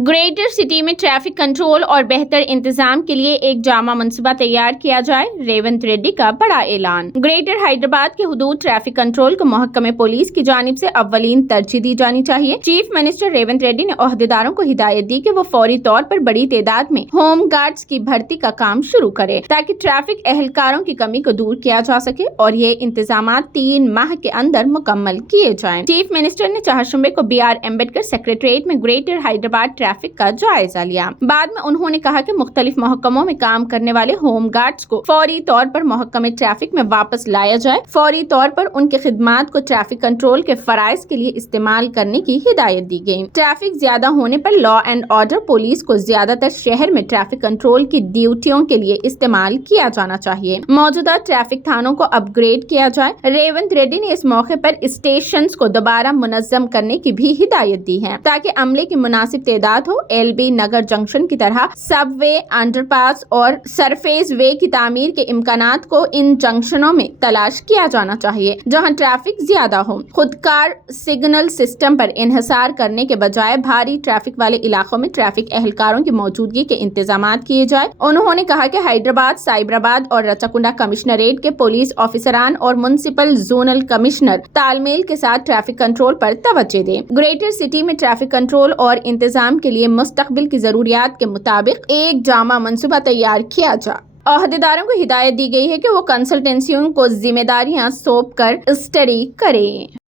Greater city में traffic control और बेहतर इंतजाम के लिए एक जामा मनसूबा तैयार किया जाए, रेवंत रेड्डी का बड़ा ऐलान। ग्रेटर हैदराबाद के हुदूद ट्रैफिक कंट्रोल को महकमे पुलिस की जानिब से अव्वलीन तरजीह दी जानी चाहिए। चीफ मिनिस्टर रेवंत रेड्डी ने ओहदेदारों को हिदायत दी कि वो फौरी तौर पर बड़ी तादाद में होम गार्ड्स की भर्ती का काम शुरू करे ताकि ट्रैफिक एहलकारों की कमी को दूर किया जा सके और ये इंतजामात 3 माह के अंदर मुकम्मल किए जाएं। चीफ मिनिस्टर ने चाहशुंबे को BR अम्बेडकर सेक्रेटरीट में ग्रेटर हैदराबाद ट्रैफिक का जायजा लिया। बाद में उन्होंने कहा कि मुख्तलिफ महकमों में काम करने वाले होम गार्ड्स को फौरी तौर पर महकमे ट्रैफिक में वापस लाया जाए। फौरी तौर पर उनके खिदमात को ट्रैफिक कंट्रोल के फराइज के लिए इस्तेमाल करने की हिदायत दी गई। ट्रैफिक ज्यादा होने पर लॉ एंड ऑर्डर पुलिस को ज्यादातर शहर में ट्रैफिक कंट्रोल की ड्यूटियों के लिए इस्तेमाल किया जाना चाहिए। मौजूदा ट्रैफिक थानों को अपग्रेड किया जाए। रेवंत रेड्डी ने इस मौके पर स्टेशन को दोबारा मुनज़्ज़म करने की भी हिदायत दी है ताकि अमले की मुनासिब तादाद हो। LB नगर जंक्शन की तरह सबवे, अंडरपास और सरफेस वे की तामीर के इम्कानात को इन जंक्शनों में तलाश किया जाना चाहिए जहां ट्रैफिक ज्यादा हो। खुदकार सिग्नल सिस्टम पर इन्हिसार करने के बजाय भारी ट्रैफिक वाले इलाकों में ट्रैफिक एहलकारों की मौजूदगी के इंतजामात किए जाए। उन्होंने कहा कि हैदराबाद, साइबराबाद और रचाकुंडा कमिश्नरेट के पुलिस ऑफिसरान और म्युनिसिपल जोनल कमिश्नर तालमेल के साथ ट्रैफिक कंट्रोल पर तवज्जो दें। ग्रेटर सिटी में ट्रैफिक कंट्रोल और इंतजाम के लिए मुस्तकबिल की जरूरियात के मुताबिक एक जामा मनसूबा तैयार किया जा। ओहदेदारों को हिदायत दी गई है कि वो कंसल्टेंसियों को जिम्मेदारियां सौंप कर स्टडी करें।